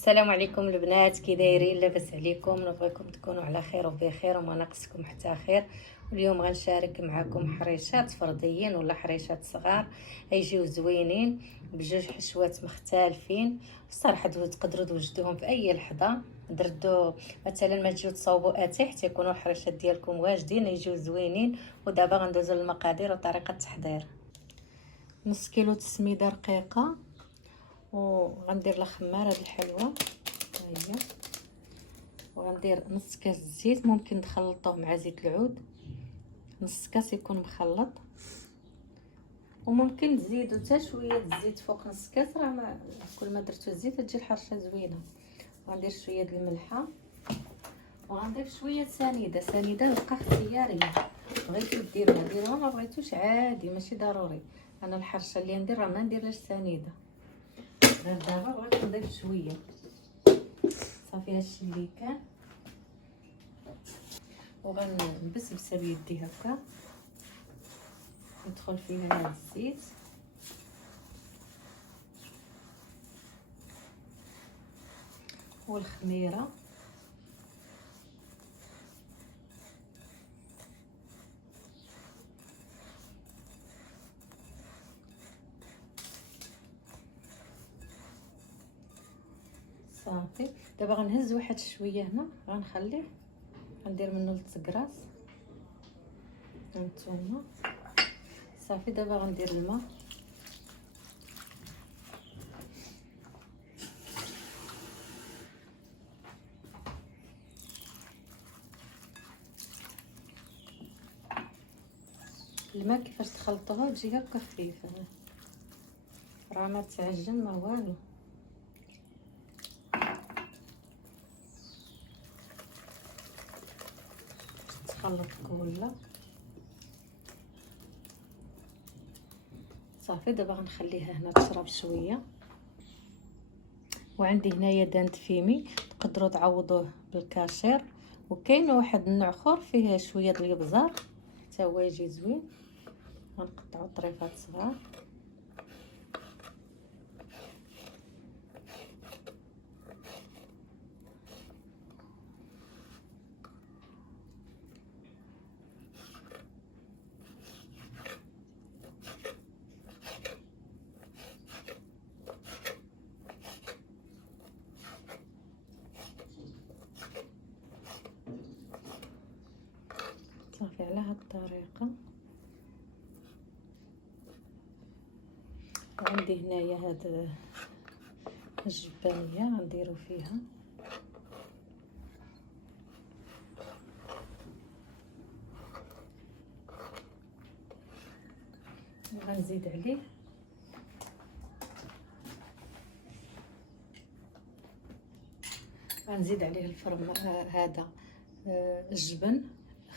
السلام عليكم البنات، كي دايرين؟ لاباس عليكم؟ نبغيكم تكونوا على خير وبخير وما ناقصكم حتى خير. واليوم غنشارك معكم حريشات فرديين ولا حريشات صغار يجيو زوينين بجوج حشوات مختلفين. الصراحه تقدروا توجدوهم في اي لحظه. دردوا مثلا ما تجيو تصاوبوا اتاي حتى يكونوا الحريشات ديالكم واجدين يجيو زوينين. ودابا غندوزو للمقادير وطريقه التحضير. نص كيلو تسميده رقيقه، وغندير لها خمار هاد الحلوه ها هي، وغندير نص كاس الزيت، ممكن تخلطوه مع زيت العود، نص كاس يكون مخلط، وممكن تزيدوا حتى شويه الزيت فوق نص كاس. راه كل ما درتو الزيت تجي الحرشه زوينه. غندير شويه د الملحه، وغنضيف شويه سنيده بقى اختياريه، بغيتو ديروها ما بغيتوش عادي ماشي ضروري. انا الحرشه اللي ندير راه ما نديرهاش سنيده، غير دابا بغيت نضيف شويه. صافي هادشي اللي كان، وغنبسبسها بيدي هكا، ندخل فيها هاد الزيت والخميره صافي. دابا غنهز واحد شويه هنا، غنخليه، غندير منه التقراص هانتوما. صافي دابا غندير الماء، الماء كيفاش تخلطوها تجي هكا خفيفه، راه ما تعجن ما والو. تخلط كلها صافي. دابا غنخليها هنا تشرب شويه. وعندي هنايا دانت فيمي، تقدروا تعوضوه بالكاشير، وكاين واحد النوع اخر فيه شويه ديال الابزار حتى هو يجي زوين. غنقطعوا طريفات صغار. صافي على هاد الطريقه. وعندي هنايا هاد الجبانيه غنديرو فيها، غنزيد عليه الفرم هذا الجبن.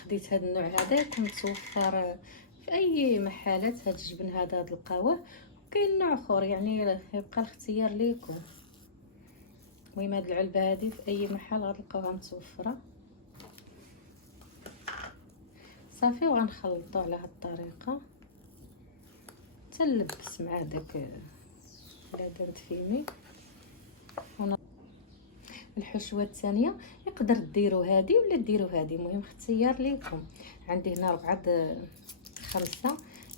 خديت هذا النوع هذا يكون متوفر في اي محلات. هذا الجبن هذا تلقاوه، وكاين نوع اخر يعني يبقى الاختيار ليكم. المهم هاد العلبه هذه في اي محل غتلقاوها متوفره. صافي وغنخلطو على هاد الطريقه حتى نلبس مع داك لا درت فيمي. الحشوه الثانيه يقدر ديروا هذه ولا ديروا هذه، المهم اختيار ليكم. عندي هنا 4 5،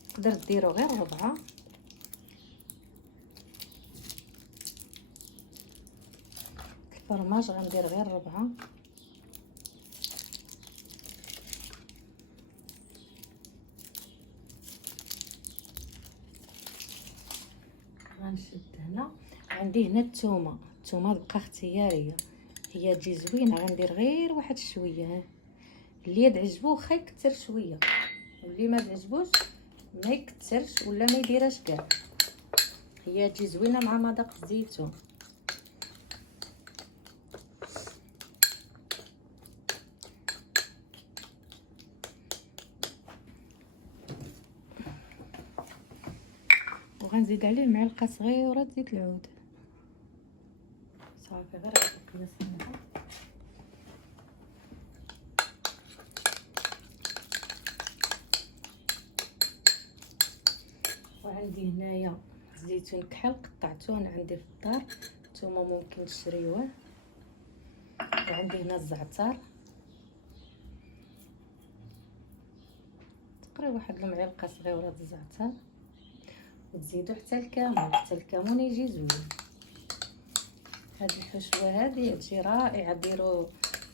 تقدر ديروا غير 4. الفرماج غندير غير 4. غنشد هنا. عندي هنا الثومه تبقى اختياريه، هي تجي زوينه. غندير غير واحد شويه، اللي يعجبو واخا يكثر شويه، واللي ما تعجبوش ما يكثرش ولا ما يديرهاش كاع. هي تجي زوينه مع مذاق الزيتون. وغنزيد عليه معلقه صغيره زيت العود. صافي غير هاد القياس هذا. وعندي هنايا زيتون كحل قطعته انا عندي في الدار، نتوما ممكن تشريوه. وعندي هنا الزعتر تقريبا واحد المعلقه صغيره د الزعتر، وتزيدوا حتى الكمون يجي زوين. هاد الحشوه هذه تجي رائعه. ديروا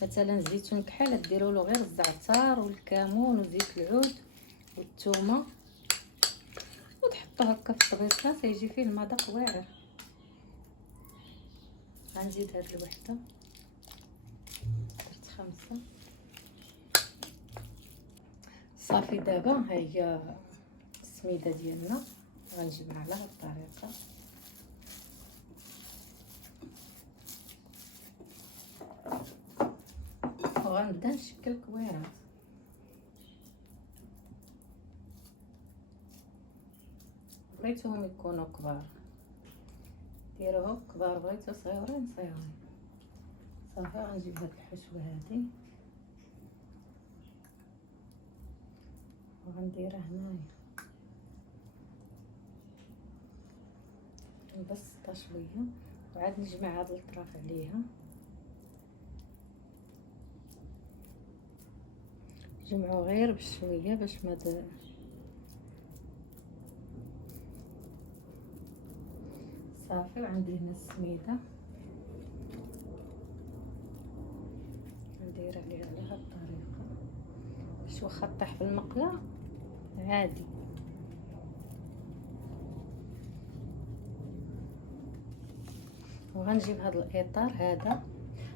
مثلا زيتون كحل ديروا له غير الزعتر والكمون وزيت العود والثومه وتحطوه هكا في الطبيخه يجي فيه المذاق واعر. غنزيد هاد الوحده، درت 5 صافي. دابا ها هي السميده ديالنا غنجمعها على هاد الطريقه. وغنبدا نشكل كويرات. بغيتوهم يكونوا كبار ديروهم كبار، بغيتو صغيورين صغيورين. صافي غنجيب هاد الحشوه هادي وغنديرها هنايا، نبسطها شويه وعاد نجمع هاد الاطراف عليها. جمعوا غير بشويه باش ما صافي. وعندي هنا السميده ندير عليها على هاد الطريقه باش واخا طيح في المقله عادي. وغنجيب هاد الاطار هذا،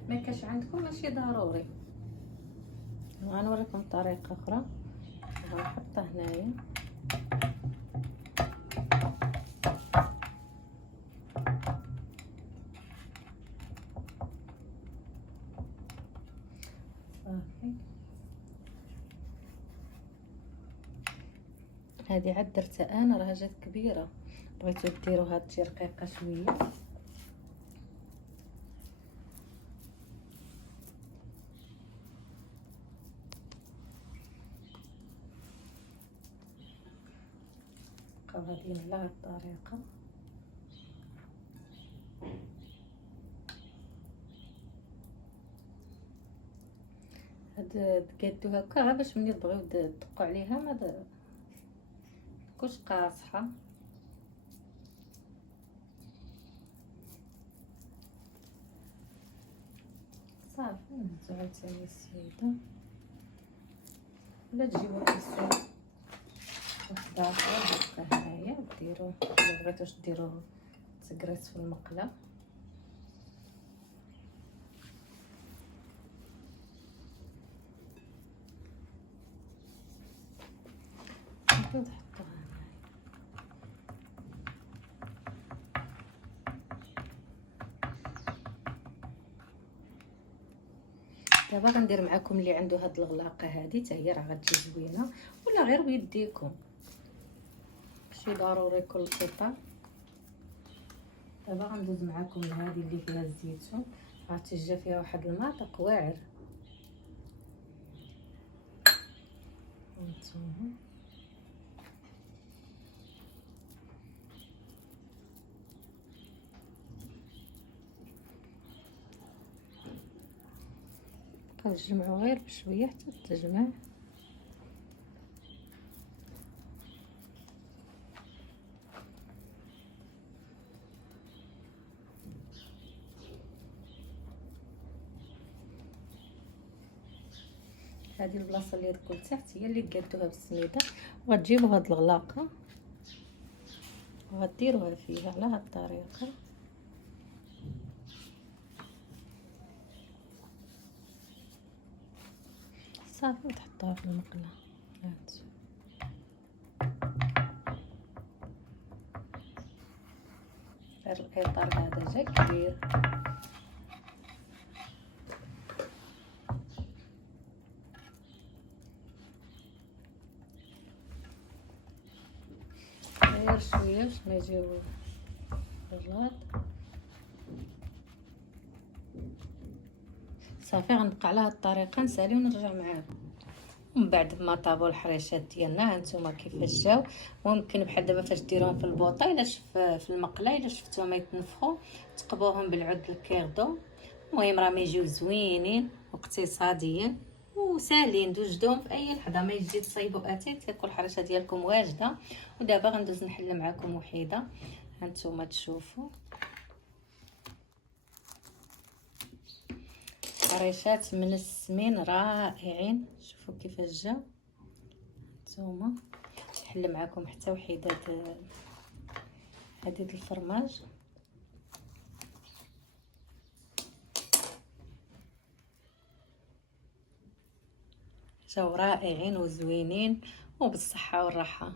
ما كاش عندكم ماشي ضروري، وغنوريكم طريقه اخرى. غنحطها هنايا صافي. هذه عاد درتها انا، راه جات كبيره. بغيتو ديروها تجي رقيقه شويه. غاديين على هاد الطريقه. هاد تقادو هكا غير باش ملي تبغيو تدقوا عليها ما تكونش قاصحه. صافي نهزو عاوتاني السويده، ولا تجيبو كيسه وحده اخرى هكا هنايا ديروا. الا بغيتوش ديروا تكريس في المقله. تحطوها هنايا. دابا غندير معكم اللي عنده هاد الغلاقه هادي حتى هي راه غتجي زوينه، ولا غير بيديكم ماشي ضروري كل قطعه. دابا غندوز معكم لهادي اللي فيها الزيتون، غتجي فيها واحد المذاق واعر. هانتوما كنجمعوا غير بشويه حتى تجمع. هذه البلاصه اللي دكل تحت هي اللي قادوها بالسميده، وغتجيبوا هاد الغلاقه وغديروها فيها على هاد الطريقه. صافي وتحطوها في المقله. هانتوما الاطار هذا جا كبير. غير شويه باش ما يجيو غلاط. صافي غنبقى على هاد الطريقه نسالي ونرجع معاكم. ومن بعد ما طابوا الحريشات ديالنا هانتوما كيفاش جاو. ممكن بحال دابا فاش ديروهم في البوطه الا في المقله الا شفتوهم يتنفخوا تقبوهم بالعود الكيردو. المهم راه ما يجيو زوينين واقتصاديين وساهلين. توجدوهم في اي لحظه ما يجي تصايبوا اتاي تاكل الحريشه ديالكم واجده. ودابا غندوز نحل معكم وحيده هانتوما تشوفوا حريشات من السمين رائعين. شوفوا كيفاش جاو هانتوما. نحل معكم حتى وحيده هذه الفرماج. جاو رائعين وزوينين وبالصحه والراحه.